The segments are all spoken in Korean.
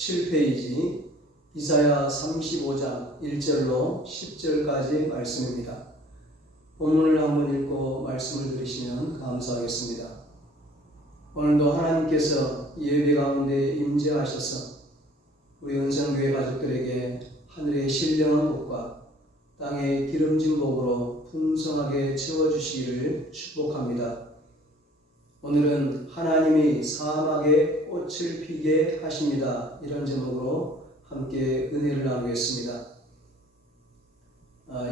7페이지 이사야 35장 1절로 10절까지 말씀입니다. 본문을 한번 읽고 말씀을 들으시면 감사하겠습니다. 오늘도 하나님께서 예배 가운데 임재하셔서 우리 은성교회 가족들에게 하늘의 신령한 복과 땅의 기름진 복으로 풍성하게 채워주시기를 축복합니다. 오늘은 하나님이 사막에 꽃을 피게 하십니다. 이런 제목으로 함께 은혜를 나누겠습니다.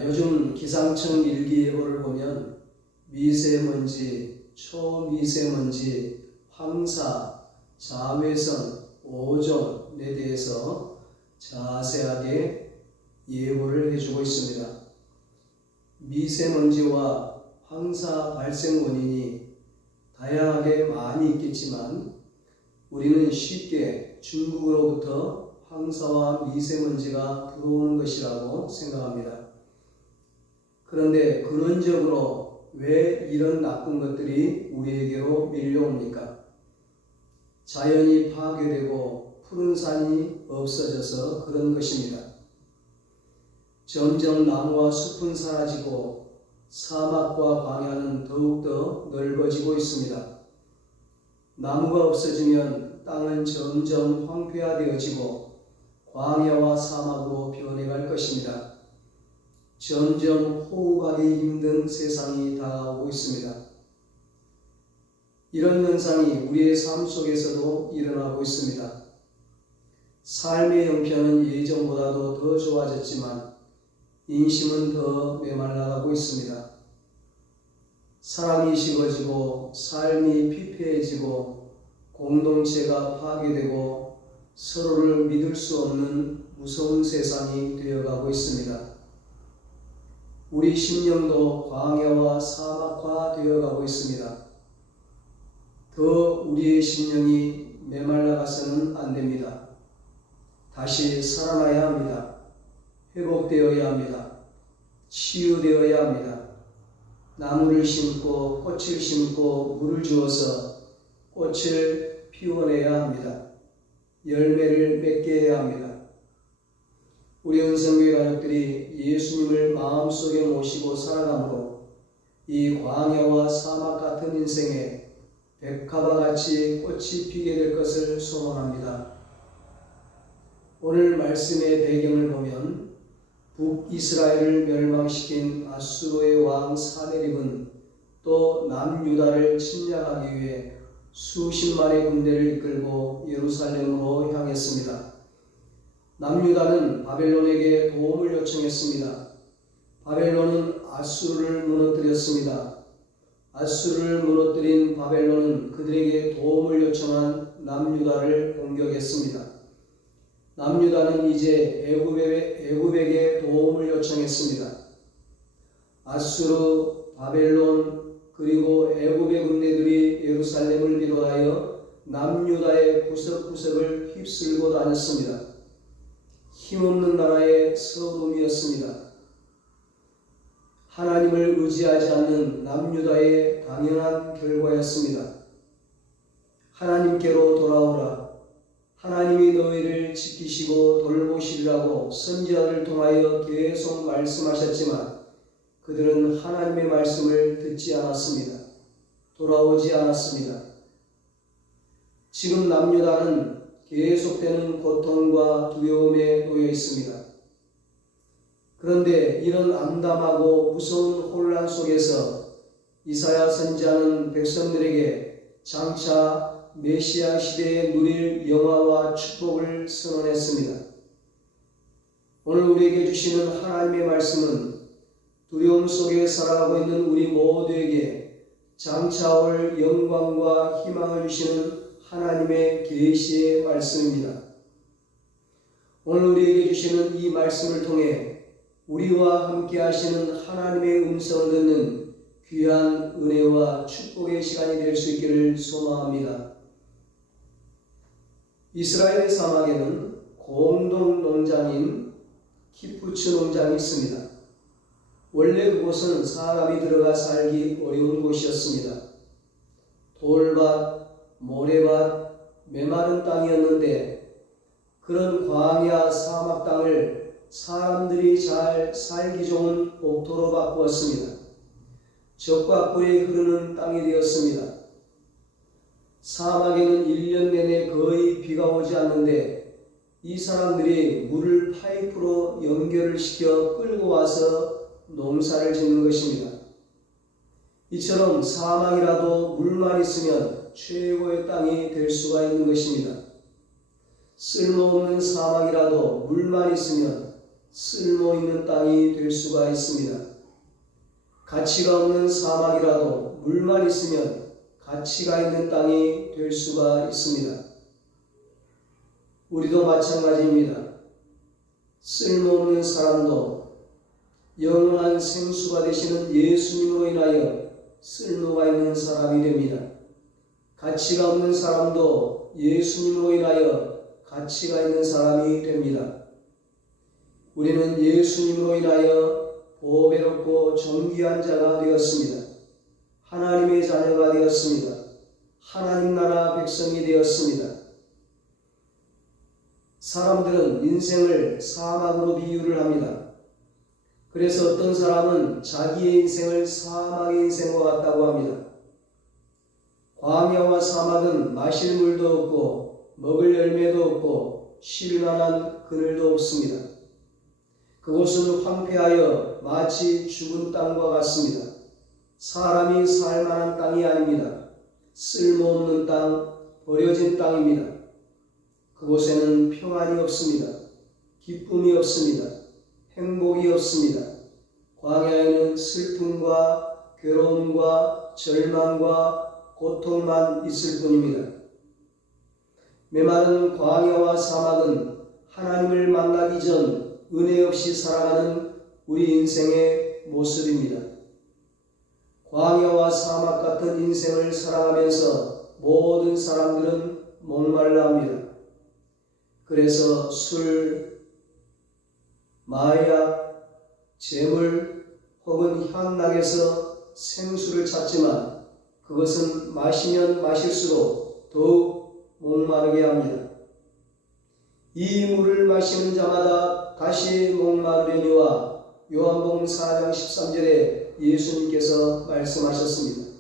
요즘 기상청 일기예보를 보면 미세먼지, 초미세먼지, 황사, 자외선, 오존에 대해서 자세하게 예보를 해주고 있습니다. 미세먼지와 황사 발생 원인이 다양하게 많이 있겠지만 우리는 쉽게 중국으로부터 황사와 미세먼지가 들어오는 것이라고 생각합니다. 그런데 근원적으로 왜 이런 나쁜 것들이 우리에게로 밀려옵니까? 자연이 파괴되고 푸른 산이 없어져서 그런 것입니다. 점점 나무와 숲은 사라지고 사막과 광야는 더욱더 넓어지고 있습니다. 나무가 없어지면 땅은 점점 황폐화되어지고 광야와 사막으로 변해갈 것입니다. 점점 호흡하기 힘든 세상이 다가오고 있습니다. 이런 현상이 우리의 삶 속에서도 일어나고 있습니다. 삶의 형편은 예전보다도 더 좋아졌지만 인심은 더 메말라가고 있습니다. 사랑이 식어지고 삶이 피폐해지고 공동체가 파괴되고 서로를 믿을 수 없는 무서운 세상이 되어가고 있습니다. 우리 심령도 광야와 사막화 되어가고 있습니다. 더 우리의 심령이 메말라가서는 안 됩니다. 다시 살아나야 합니다. 회복되어야 합니다. 치유되어야 합니다. 나무를 심고 꽃을 심고 물을 주어서 꽃을 피워내야 합니다. 열매를 맺게 해야 합니다. 우리 은성교회 가족들이 예수님을 마음속에 모시고 살아감으로 이 광야와 사막 같은 인생에 백합과 같이 꽃이 피게 될 것을 소원합니다. 오늘 말씀의 배경을 보면 북이스라엘을 멸망시킨 아수르의 왕 사네립은 또 남유다를 침략하기 위해 수십만의 군대를 이끌고 예루살렘으로 향했습니다. 남유다는 바벨론에게 도움을 요청했습니다. 바벨론은 아수르를 무너뜨렸습니다. 아수르를 무너뜨린 바벨론은 그들에게 도움을 요청한 남유다를 공격했습니다. 남유다는 이제 애굽에게 도움을 요청했습니다. 아수르, 바벨론 그리고 애굽의 군대들이 예루살렘을 비롯하여 남유다의 구석구석을 휩쓸고 다녔습니다. 힘없는 나라의 서름이었습니다. 하나님을 의지하지 않는 남유다의 당연한 결과였습니다. 하나님께로 돌아오라. 하나님이 너희를 지키시고 돌보시리라고 선지자를 통하여 계속 말씀하셨지만 그들은 하나님의 말씀을 듣지 않았습니다. 돌아오지 않았습니다. 지금 남유다는 계속되는 고통과 두려움에 놓여 있습니다. 그런데 이런 암담하고 무서운 혼란 속에서 이사야 선지자는 백성들에게 장차 메시아 시대에 누릴 영화와 축복을 선언했습니다. 오늘 우리에게 주시는 하나님의 말씀은 두려움 속에 살아가고 있는 우리 모두에게 장차 올 영광과 희망을 주시는 하나님의 계시의 말씀입니다. 오늘 우리에게 주시는 이 말씀을 통해 우리와 함께 하시는 하나님의 음성을 듣는 귀한 은혜와 축복의 시간이 될 수 있기를 소망합니다. 이스라엘 사막에는 공동 농장인 키푸츠 농장이 있습니다. 원래 그곳은 사람이 들어가 살기 어려운 곳이었습니다. 돌밭, 모래밭, 메마른 땅이었는데 그런 광야 사막 땅을 사람들이 잘 살기 좋은 옥토로 바꾸었습니다. 젖과 꿀이 흐르는 땅이 되었습니다. 사막에는 1년 내내 거의 비가 오지 않는데 이 사람들이 물을 파이프로 연결을 시켜 끌고 와서 농사를 짓는 것입니다. 이처럼 사막이라도 물만 있으면 최고의 땅이 될 수가 있는 것입니다. 쓸모없는 사막이라도 물만 있으면 쓸모있는 땅이 될 수가 있습니다. 가치가 없는 사막이라도 물만 있으면 가치가 있는 땅이 될 수가 있습니다. 우리도 마찬가지입니다. 쓸모없는 사람도 영원한 생수가 되시는 예수님으로 인하여 쓸모가 있는 사람이 됩니다. 가치가 없는 사람도 예수님으로 인하여 가치가 있는 사람이 됩니다. 우리는 예수님으로 인하여 보배롭고 존귀한 자가 되었습니다. 하나님의 자녀가 되었습니다. 하나님 나라 백성이 되었습니다. 사람들은 인생을 사막으로 비유를 합니다. 그래서 어떤 사람은 자기의 인생을 사막의 인생과 같다고 합니다. 광야와 사막은 마실 물도 없고 먹을 열매도 없고 쉴 만한 그늘도 없습니다. 그곳은 황폐하여 마치 죽은 땅과 같습니다. 사람이 살 만한 땅이 아닙니다. 쓸모없는 땅, 버려진 땅입니다. 그곳에는 평안이 없습니다. 기쁨이 없습니다. 행복이 없습니다. 광야에는 슬픔과 괴로움과 절망과 고통만 있을 뿐입니다. 메마른 광야와 사막은 하나님을 만나기 전 은혜 없이 살아가는 우리 인생의 모습입니다. 광야와 사막 같은 인생을 살아가면서 모든 사람들은 목말라 합니다. 그래서 술, 마약, 재물 혹은 향락에서 생수를 찾지만 그것은 마시면 마실수록 더욱 목마르게 합니다. 이 물을 마시는 자마다 다시 목마르려니와 요한복음 4장 13절에 예수님께서 말씀하셨습니다.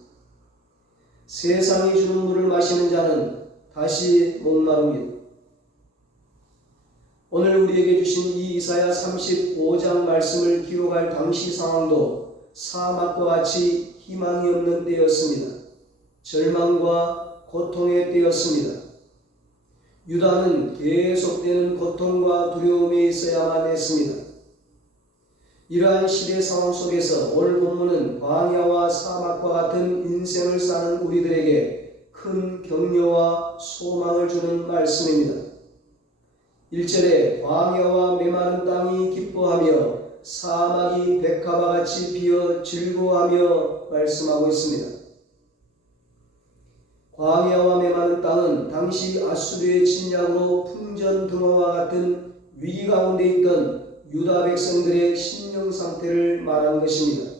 세상이 주는 물을 마시는 자는 다시 목마릅니다. 오늘 우리에게 주신 이 이사야 35장 말씀을 기록할 당시 상황도 사막과 같이 희망이 없는 때였습니다. 절망과 고통의 때였습니다. 유다는 계속되는 고통과 두려움에 있어야만 했습니다. 이러한 시대 상황 속에서 오늘 본문은 광야와 사막과 같은 인생을 사는 우리들에게 큰 격려와 소망을 주는 말씀입니다. 1절에 광야와 메마른 땅이 기뻐하며 사막이 백합화 같이 피어 즐거워하며 말씀하고 있습니다. 광야와 메마른 땅은 당시 아수르의 침략으로 풍전등화와 같은 위기 가운데 있던 유다 백성들의 심령 상태를 말하는 것입니다.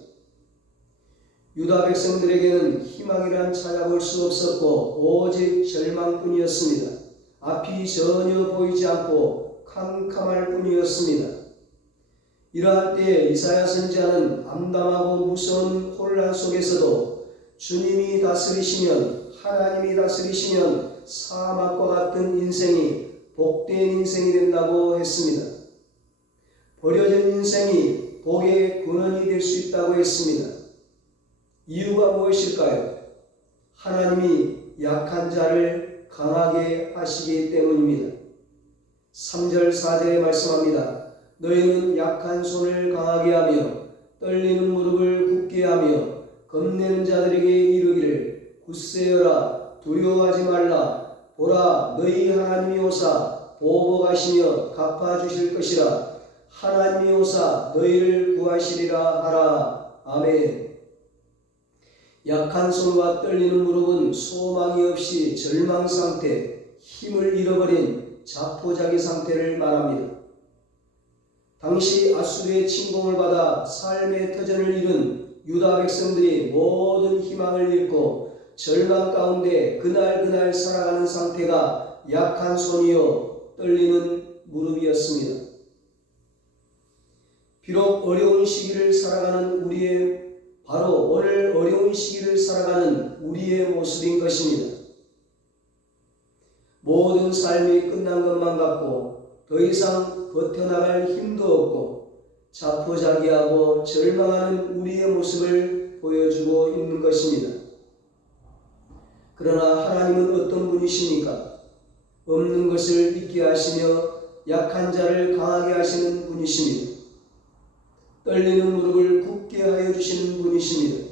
유다 백성들에게는 희망이란 찾아볼 수 없었고 오직 절망뿐이었습니다. 앞이 전혀 보이지 않고 캄캄할 뿐이었습니다. 이러할 때 이사야 선지자는 암담하고 무서운 혼란 속에서도 주님이 다스리시면, 하나님이 다스리시면 사막과 같은 인생이 복된 인생이 된다고 했습니다. 버려진 인생이 복의 근원이 될 수 있다고 했습니다. 이유가 무엇일까요? 하나님이 약한 자를 강하게 하시기 때문입니다. 3절 4절에 말씀합니다. 너희는 약한 손을 강하게 하며 떨리는 무릎을 굳게 하며 겁내는 자들에게 이르기를 굳세어라 두려워하지 말라 보라 너희 하나님이 오사 보복하시며 갚아주실 것이라 하나님이 오사 너희를 구하시리라 하라. 아멘. 약한 손과 떨리는 무릎은 소망이 없이 절망 상태, 힘을 잃어버린 자포자기 상태를 말합니다. 당시 아수르의 침공을 받아 삶의 터전을 잃은 유다 백성들이 모든 희망을 잃고 절망 가운데 그날 살아가는 상태가 약한 손이요 떨리는 무릎이었습니다. 비록 어려운 시기를 살아가는 바로 오늘 어려운 시기를 살아가는 우리의 모습인 것입니다. 모든 삶이 끝난 것만 같고 더 이상 버텨나갈 힘도 없고 자포자기하고 절망하는 우리의 모습을 보여주고 있는 것입니다. 그러나 하나님은 어떤 분이십니까? 없는 것을 있게 하시며 약한 자를 강하게 하시는 분이십니다. 떨리는 무릎을 굳게 하여 주시는 분이십니다.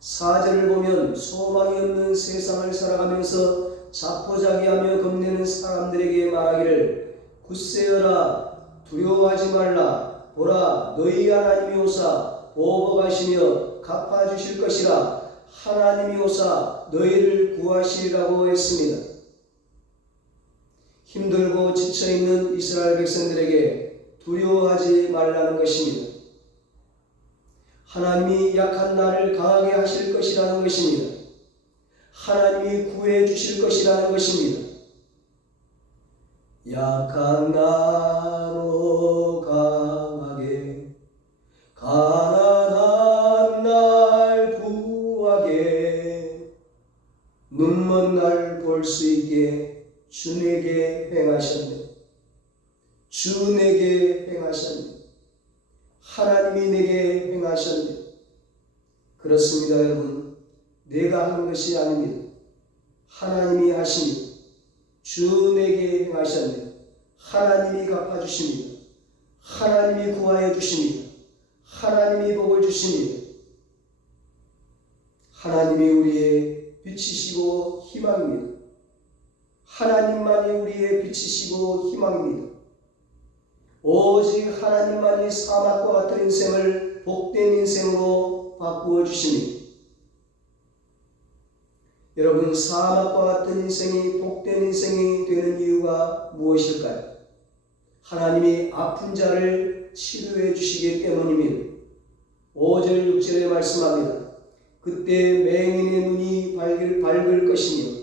4절을 보면 소망이 없는 세상을 살아가면서 자포자기하며 겁내는 사람들에게 말하기를 굳세어라 두려워하지 말라 보라 너희 하나님이 오사 보복하시며 갚아주실 것이라 하나님이 오사 너희를 구하시리라고 했습니다. 힘들고 지쳐있는 이스라엘 백성들에게 두려워하지 말라는 것입니다. 하나님이 약한 나를 강하게 하실 것이라는 것입니다. 하나님이 구해 주실 것이라는 것입니다. 약한 나로 강하게 가난한 날 부하게 눈먼 날 볼 수 있게 주 내게 행하셨네. 주 내게 행하셨네. 하나님이 내게 행하셨네. 그렇습니다, 여러분. 내가 하는 것이 아닙니다. 하나님이 하십니다. 주 내게 행하셨네. 하나님이 갚아주십니다. 하나님이 구하여 주십니다. 하나님이 복을 주십니다. 하나님이 우리의 빛이시고 희망입니다. 하나님만이 우리의 빛이시고 희망입니다. 오직 하나님만이 사막과 같은 인생을 복된 인생으로 바꾸어 주십니다. 여러분, 사막과 같은 인생이 복된 인생이 되는 이유가 무엇일까요? 하나님이 아픈 자를 치료해 주시기 때문입니다. 5절 6절에 말씀합니다. 그때 맹인의 눈이 밝을 것이며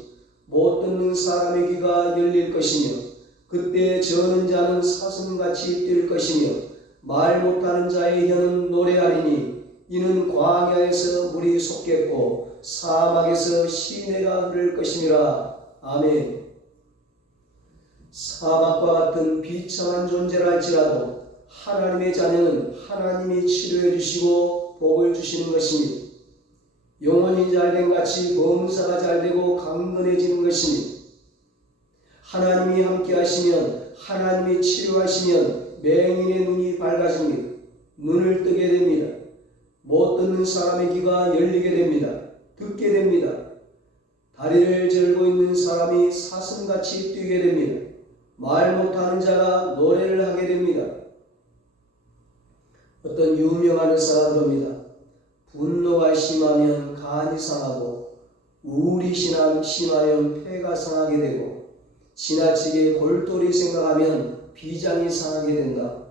못 듣는 사람의 귀가 열릴 것이며 그때 저는 자는 사슴같이 뛸 것이며 말 못하는 자의 혀는 노래하리니 이는 광야에서 물이 솟겠고 사막에서 시내가 흐를 것임이라. 아멘. 사막과 같은 비참한 존재라 할지라도 하나님의 자녀는 하나님이 치료해 주시고 복을 주시는 것입니다. 영혼이 잘된 같이 범사가 잘되고 강건해지는 것입니다. 하나님이 함께 하시면, 하나님이 치료하시면 맹인의 눈이 밝아집니다. 눈을 뜨게 됩니다. 못 듣는 사람의 귀가 열리게 됩니다. 듣게 됩니다. 다리를 절고 있는 사람이 사슴같이 뛰게 됩니다. 말 못하는 자가 노래를 하게 됩니다. 어떤 유명한 의사가 그럽니다. 분노가 심하면 간이 상하고 우울이 심하면 폐가 상하게 되고 지나치게 골똘히 생각하면 비장이 상하게 된다.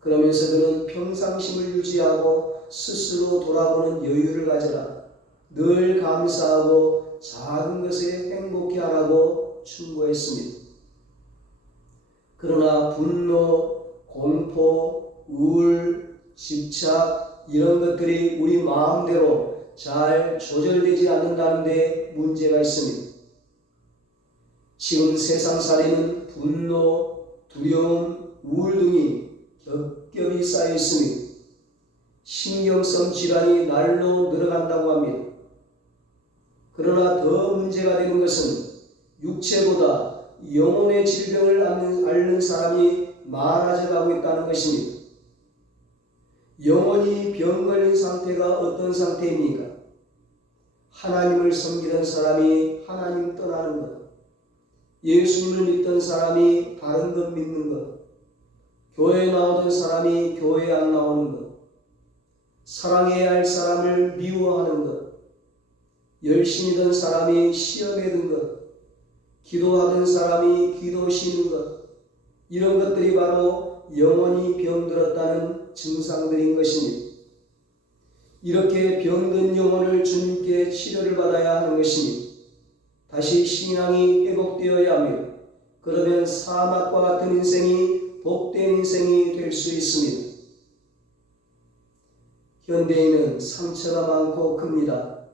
그러면서 그는 평상심을 유지하고 스스로 돌아보는 여유를 가져라. 늘 감사하고 작은 것에 행복해하라고 충고했습니다. 그러나 분노, 공포, 우울, 집착 이런 것들이 우리 마음대로 잘 조절되지 않는다는 데 문제가 있습니다. 지금 세상살이는 분노, 두려움, 우울 등이 겹겹이 쌓여 있습니다. 신경성 질환이 날로 늘어간다고 합니다. 그러나 더 문제가 되는 것은 육체보다 영혼의 질병을 앓는 사람이 많아져 가고 있다는 것입니다. 영혼이 병 걸린 상태가 어떤 상태입니까? 하나님을 섬기던 사람이 하나님 떠나는 것, 예수님을 믿던 사람이 다른 것 믿는 것, 교회에 나오던 사람이 교회에 안 나오는 것, 사랑해야 할 사람을 미워하는 것, 열심히던 사람이 시험에 든 것, 기도하던 사람이 기도 쉬는 것, 이런 것들이 바로 영혼이 병들었다는 증상들인 것입니다. 이렇게 병든 영혼을 주님께 치료를 받아야 하는 것입니다. 다시 신앙이 회복되어야 하며 그러면 사막과 같은 인생이 복된 인생이 될 수 있습니다. 현대인은 상처가 많고 큽니다.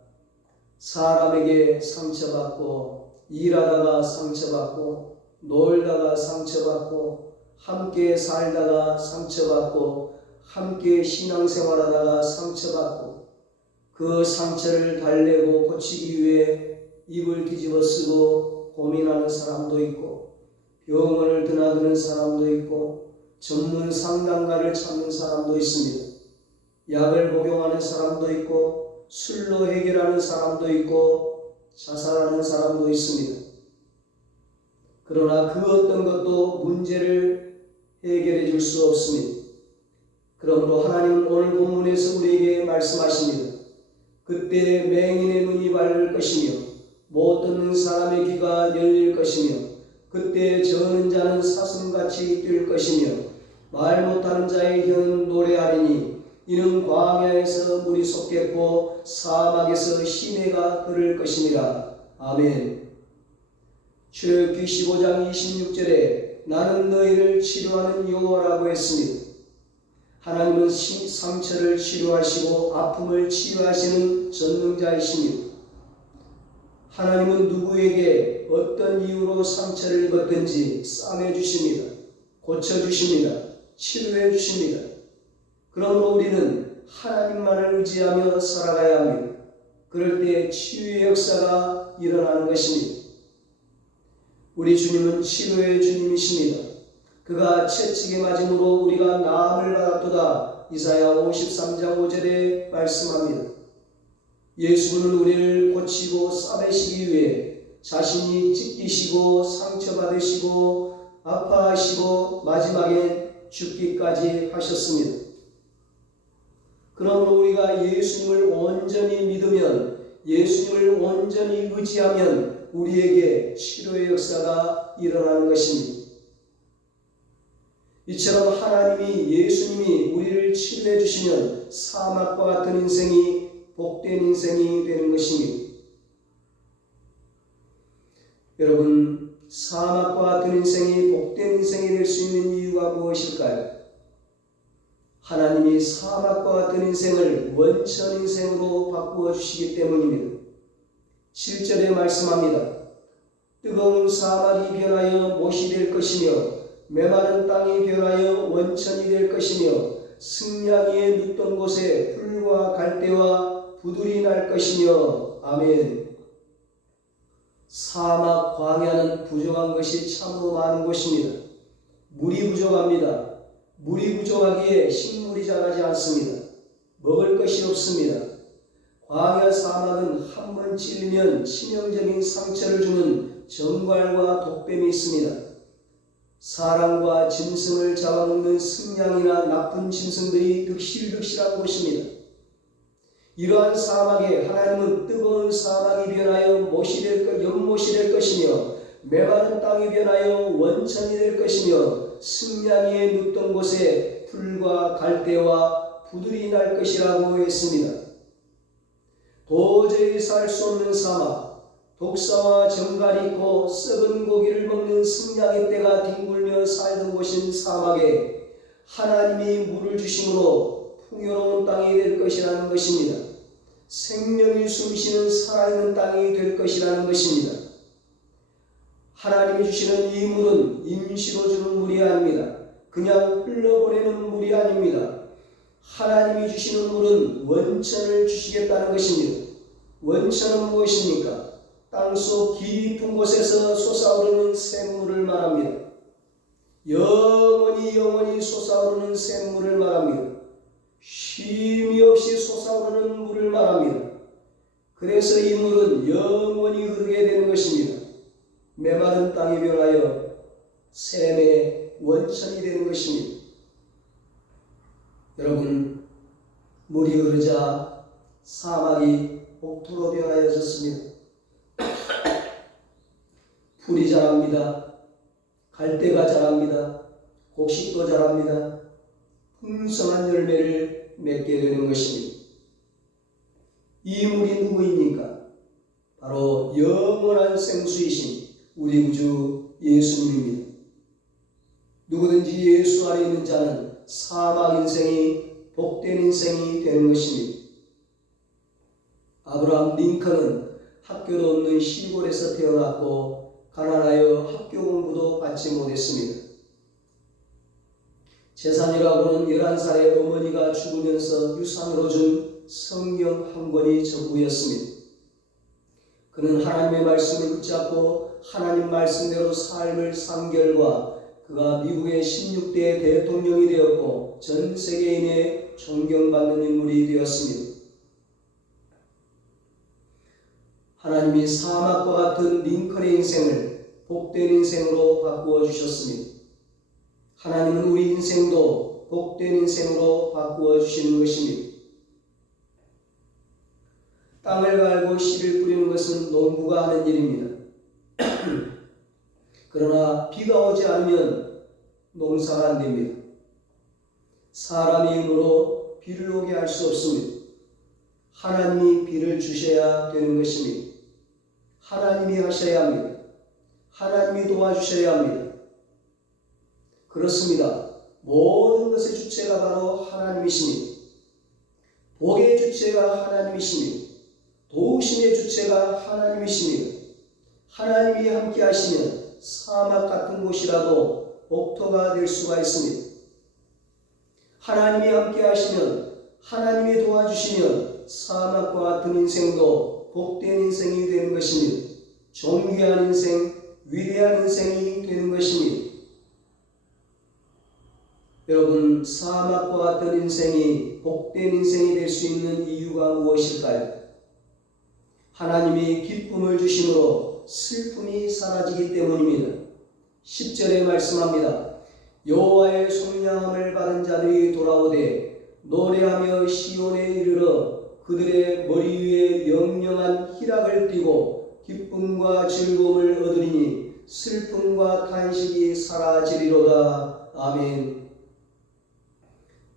사람에게 상처받고, 일하다가 상처받고, 놀다가 상처받고, 함께 살다가 상처받고, 함께 신앙생활하다가 상처받고, 그 상처를 달래고 고치기 위해 입을 뒤집어 쓰고 고민하는 사람도 있고, 병원을 드나드는 사람도 있고, 전문 상담가를 찾는 사람도 있습니다. 약을 복용하는 사람도 있고, 술로 해결하는 사람도 있고, 자살하는 사람도 있습니다. 그러나 그 어떤 것도 문제를 해결해 줄 수 없습니다. 그러므로 하나님은 오늘 본문에서 우리에게 말씀하십니다. 그때 맹인의 눈이 밝을 것이며 못 듣는 사람의 귀가 열릴 것이며 그때 저는 자는 사슴같이 뛸 것이며 말 못하는 자의 혀는 노래하리니 이는 광야에서 물이 솟겠고 사막에서 시내가 흐를 것이니라. 아멘. 출애굽기 15장 26절에 나는 너희를 치료하는 여호와라고 했습니다. 하나님은 상처를 치료하시고 아픔을 치유하시는 전능자이십니다. 하나님은 누구에게 어떤 이유로 상처를 입었든지 싸매주십니다. 고쳐주십니다. 치료해주십니다. 그러므로 우리는 하나님만을 의지하며 살아가야 합니다. 그럴 때 치유의 역사가 일어나는 것입니다. 우리 주님은 치료의 주님이십니다. 그가 채찍에 맞음으로 우리가 나음을 받았도다. 이사야 53장 5절에 말씀합니다. 예수는 우리를 고치고 싸매시기 위해 자신이 찢기시고 상처받으시고 아파하시고 마지막에 죽기까지 하셨습니다. 그러므로 우리가 예수님을 온전히 믿으면, 예수님을 온전히 의지하면 우리에게 치료의 역사가 일어나는 것입니다. 이처럼 하나님이, 예수님이 우리를 치료해 주시면 사막과 같은 인생이 복된 인생이 되는 것입니다. 여러분, 사막과 같은 인생이 복된 인생이 될 수 있는 이유가 무엇일까요? 하나님이 사막과 같은 인생을 원천 인생으로 바꾸어 주시기 때문입니다. 7절에 말씀합니다. 뜨거운 사막이 변하여 못이 될 것이며 메마른 땅이 변하여 원천이 될 것이며 승냥이의 눕던 곳에 풀과 갈대와 부들이 날 것이며. 아멘. 사막 광야는 부족한 것이 참으로 많은 곳입니다. 물이 부족합니다. 물이 부족하기에 식물이 자라지 않습니다. 먹을 것이 없습니다. 광야 사막은 한 번 찔리면 치명적인 상처를 주는 정갈과 독뱀이 있습니다. 사람과 짐승을 잡아먹는 승냥이나 나쁜 짐승들이 득실득실한 곳입니다. 이러한 사막에 하나님은 뜨거운 사막이 변하여 연못이 될 것이며 메마른 땅이 변하여 원천이 될 것이며 승냥이의 눕던 곳에 풀과 갈대와 부들이 날 것이라고 했습니다. 도저히 살 수 없는 사막, 독사와 정갈이 있고 썩은 고기를 먹는 승냥이 떼가 뒹굴며 살던 곳인 사막에 하나님이 물을 주심으로 풍요로운 땅이 될 것이라는 것입니다. 생명이 숨쉬는 살아있는 땅이 될 것이라는 것입니다. 하나님이 주시는 이 물은 임시로 주는 물이 아닙니다. 그냥 흘러보내는 물이 아닙니다. 하나님이 주시는 물은 원천을 주시겠다는 것입니다. 원천은 무엇입니까? 땅속 깊은 곳에서 솟아오르는 샘물을 말합니다. 영원히 솟아오르는 샘물을 말합니다. 쉼이 없이 솟아오르는 물을 말합니다. 그래서 이 물은 영원히 흐르게 되는 것입니다. 메마른 땅이 변하여 샘의 원천이 되는 것입니다. 여러분, 물이 흐르자 사막이 복토로 변하여졌습니다. 풀이 자랍니다. 갈대가 자랍니다. 곡식도 자랍니다. 풍성한 열매를 맺게 되는 것입니다. 이 물이 누구입니까? 바로 영원한 생수이신 우리 구주 예수님입니다. 누구든지 예수 안에 있는 자는 사막 인생이 복된 인생이 되는 것입니다. 아브라함 링컨은 학교도 없는 시골에서 태어났고 가난하여 학교 공부도 받지 못했습니다. 재산이라고는 11살에 어머니가 죽으면서 유산으로 준 성경 한 권이 전부였습니다. 그는 하나님의 말씀을 붙잡고 하나님 말씀대로 삶을 산 결과 그가 미국의 16대 대통령이 되었고 전 세계인의 존경받는 인물이 되었습니다. 하나님이 사막과 같은 링컨의 인생을 복된 인생으로 바꾸어 주셨습니다. 하나님은 우리 인생도 복된 인생으로 바꾸어 주시는 것입니다. 땅을 갈고 씨를 뿌리는 것은 농부가 하는 일입니다. 그러나 비가 오지 않으면 농사가 안 됩니다. 사람의 힘으로 비를 오게 할 수 없습니다. 하나님이 비를 주셔야 되는 것입니다. 하나님이 하셔야 합니다. 하나님이 도와주셔야 합니다. 그렇습니다. 모든 것의 주체가 바로 하나님이십니다. 복의 주체가 하나님이십니다. 도우심의 주체가 하나님이십니다. 하나님이 함께 하시면 사막 같은 곳이라도 복토가 될 수가 있습니다. 하나님이 함께 하시면, 하나님이 도와주시면 사막과 같은 인생도 복된 인생이 되는 것입니다. 존귀한 인생, 위대한 인생이 되는 것입니다. 여러분, 사막과 같은 인생이 복된 인생이 될 수 있는 이유가 무엇일까요? 하나님이 기쁨을 주심으로 슬픔이 사라지기 때문입니다. 10절에 말씀합니다. 여호와의 속량함을 받은 자들이 돌아오되 노래하며 시온에 이르러 그들의 머리 위에 영영한 희락을 띠고 기쁨과 즐거움을 얻으리니 슬픔과 탄식이 사라지리로다. 아멘.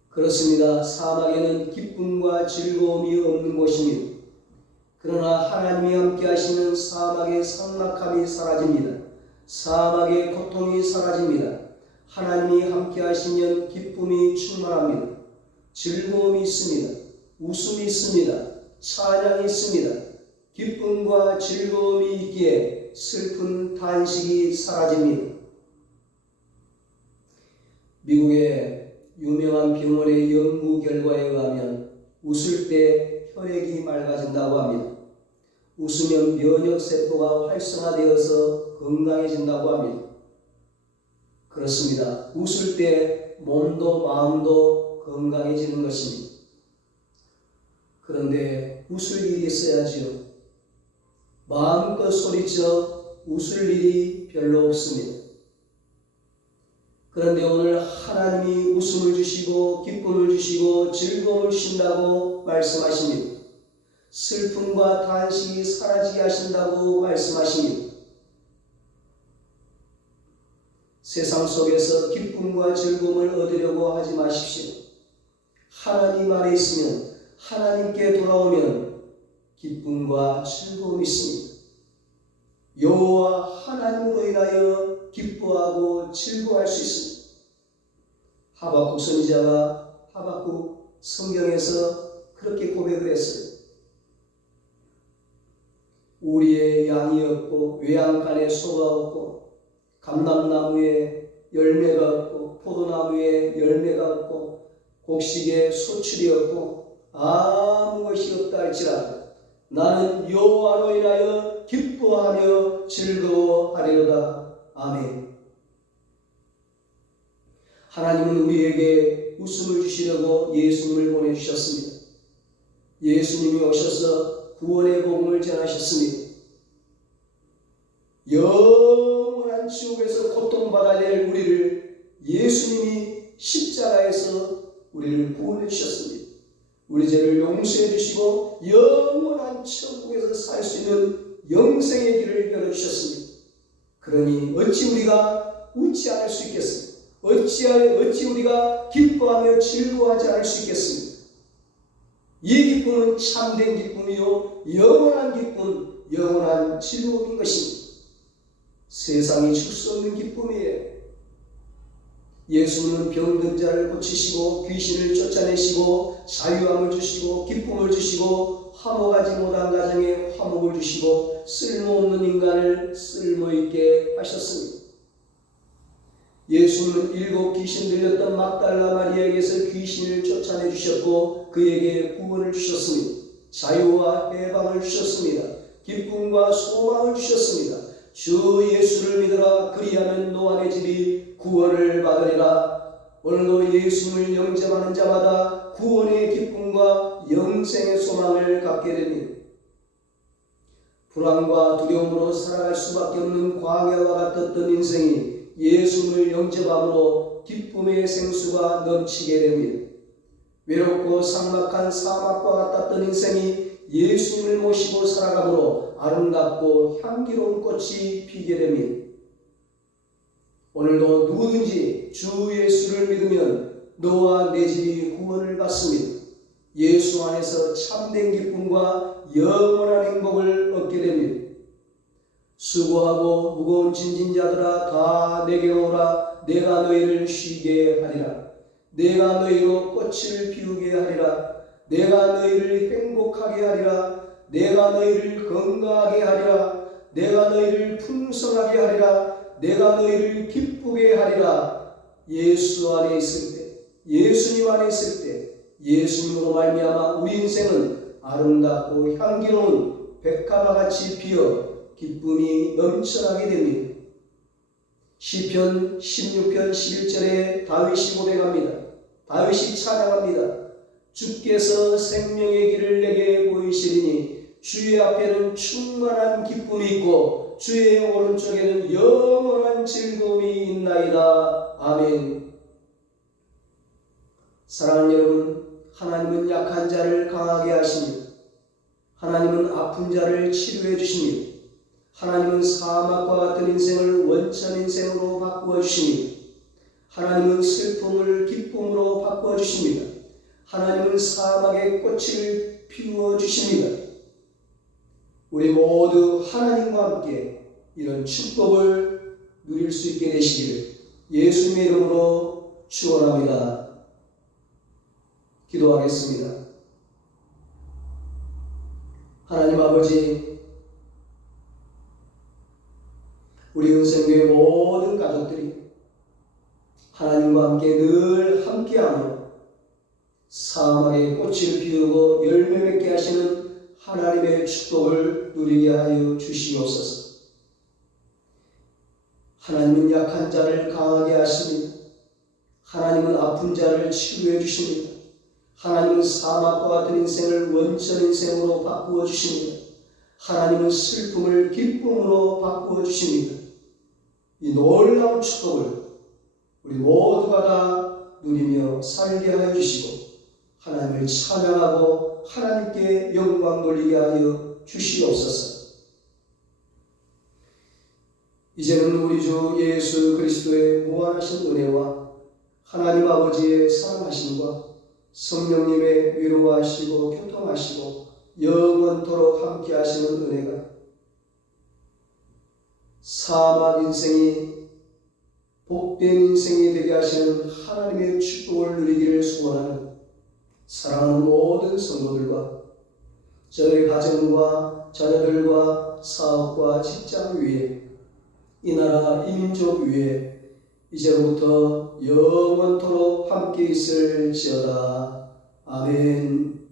그렇습니다. 사막에는 기쁨과 즐거움이 없는 곳입니다. 그러나 하나님이 함께 하시는 사막의 삭막함이 사라집니다. 사막의 고통이 사라집니다. 하나님이 함께 하시면 기쁨이 충만합니다. 즐거움이 있습니다. 웃음이 있습니다. 찬양이 있습니다. 기쁨과 즐거움이 있기에 슬픈 탄식이 사라집니다. 미국의 유명한 병원의 연구 결과에 의하면 웃을 때 혈액이 맑아진다고 합니다. 웃으면 면역세포가 활성화되어서 건강해진다고 합니다. 그렇습니다. 웃을 때 몸도 마음도 건강해지는 것입니다. 그런데 웃을 일이 있어야지요. 마음껏 소리쳐 웃을 일이 별로 없습니다. 그런데 오늘 하나님이 웃음을 주시고 기쁨을 주시고 즐거움을 주신다고 말씀하십니다. 슬픔과 탄식이 사라지게 하신다고 말씀하십니다. 세상 속에서 기쁨과 즐거움을 얻으려고 하지 마십시오. 하나님 안에 있으면, 하나님께 돌아오면 기쁨과 즐거움이 있습니다. 여호와 하나님으로 인하여 기뻐하고 즐거워할 수 있습니다. 하박국 선지자가 하박국 성경에서 그렇게 고백을 했어요. 우리의 양이 없고 외양간에 소가 없고 감람나무에 열매가 없고 포도나무에 열매가 없고 곡식에 소출이 없고 아무 것이 없다 할지라도 나는 여호와로 인하여 기뻐하며 즐거워하리로다. 아멘. 하나님은 우리에게 웃음을 주시려고 예수님을 보내주셨습니다. 예수님이 오셔서 구원의 복음을 전하셨습니다. 영원한 지옥에서 고통받아야 될 우리를 예수님이 십자가에서 우리를 구원해 주셨습니다. 우리 죄를 용서해 주시고 영원한 천국에서 살 수 있는 영생의 길을 열어주셨습니다. 그러니 어찌 우리가 웃지 않을 수 있겠습니까? 어찌 우리가 기뻐하며 즐거워하지 않을 수 있겠습니까? 이 기쁨은 참된 기쁨이요 영원한 기쁨, 영원한 즐거움인 것입니다. 세상이 줄 수 없는 기쁨이에요. 예수님은 병든 자를 고치시고 귀신을 쫓아내시고 자유함을 주시고 기쁨을 주시고 화목하지 못한 가정에 화목을 주시고 쓸모없는 인간을 쓸모있게 하셨습니다. 예수님은 7 귀신 들렸던 막달라 마리아에게서 귀신을 쫓아내 주셨고 그에게 구원을 주셨습니다. 자유와 해방을 주셨습니다. 기쁨과 소망을 주셨습니다. 주 예수를 믿으라 그리하면 노아의 집이 구원을 받으리라. 오늘도 예수님을 영접하는 자마다 구원의 기쁨과 영생의 소망을 갖게 됩니다. 불안과 두려움으로 살아갈 수밖에 없는 광야와 같았던 인생이 예수님을 영접함으로 기쁨의 생수가 넘치게 됩니다. 외롭고 삭막한 사막과 같았던 인생이 예수님을 모시고 살아감으로 아름답고 향기로운 꽃이 피게 됩니다. 오늘도 누구든지 주 예수를 믿으면 너와 내 집이 구원을 받습니다. 예수 안에서 참된 기쁨과 영원한 행복을 얻게 됩니다. 수고하고 무거운 짐진 자들아 다 내게로 오라. 내가 너희를 쉬게 하리라. 내가 너희로 꽃을 피우게 하리라. 내가 너희를 행복하게 하리라. 내가 너희를 건강하게 하리라. 내가 너희를 풍성하게 하리라. 내가 너희를 기쁘게 하리라. 예수 안에 있을 때, 예수님 안에 있을 때, 예수님으로 말미암아 우리 인생은 아름답고 향기로운 백화와 같이 피어 기쁨이 넘쳐나게 됩니다. 시편 16편 11절에 다윗이 고백합니다. 다윗이 찬양합니다. 주께서 생명의 길을 내게 보이시리니 주의 앞에는 충만한 기쁨이 있고 주의 오른쪽에는 영원한 즐거움이 있나이다. 아멘. 사랑하는 여러분, 하나님은 약한 자를 강하게 하십니다. 하나님은 아픈 자를 치료해 주십니다. 하나님은 사막과 같은 인생을 원천 인생으로 바꾸어 주십니다. 하나님은 슬픔을 기쁨으로 바꾸어 주십니다. 하나님은 사막의 꽃을 피워 주십니다. 우리 모두 하나님과 함께 이런 축복을 누릴 수 있게 되시기를 예수님의 이름으로 축원합니다. 기도하겠습니다. 하나님 아버지, 우리 은성교회 모든 가족들이 하나님과 함께 늘 함께하며 사막의 꽃을 피우고 열매 맺게 하시는 하나님의 축복을 누리게 하여 주시옵소서. 하나님은 약한 자를 강하게 하십니다. 하나님은 아픈 자를 치료해 주십니다. 하나님은 사막과 같은 인생을 원천 인생으로 바꾸어 주십니다. 하나님은 슬픔을 기쁨으로 바꾸어 주십니다. 이 놀라운 축복을 우리 모두가 다 누리며 살게 하여 주시고 하나님을 찬양하고 하나님께 영광 돌리게 하여 주시옵소서. 이제는 우리 주 예수 그리스도의 무한하신 은혜와 하나님 아버지의 사랑하심과 성령님의 위로하시고 교통하시고 영원토록 함께 하시는 은혜가 사막 인생이 복된 인생이 되게 하시는 하나님의 축복을 누리기를 소원하는 사랑하는 모든 성도들과 저희 가정과 자녀들과 사업과 직장 위에 이 나라 이 민족 위에 이제부터 영원토록 함께 있을지어다. 아멘.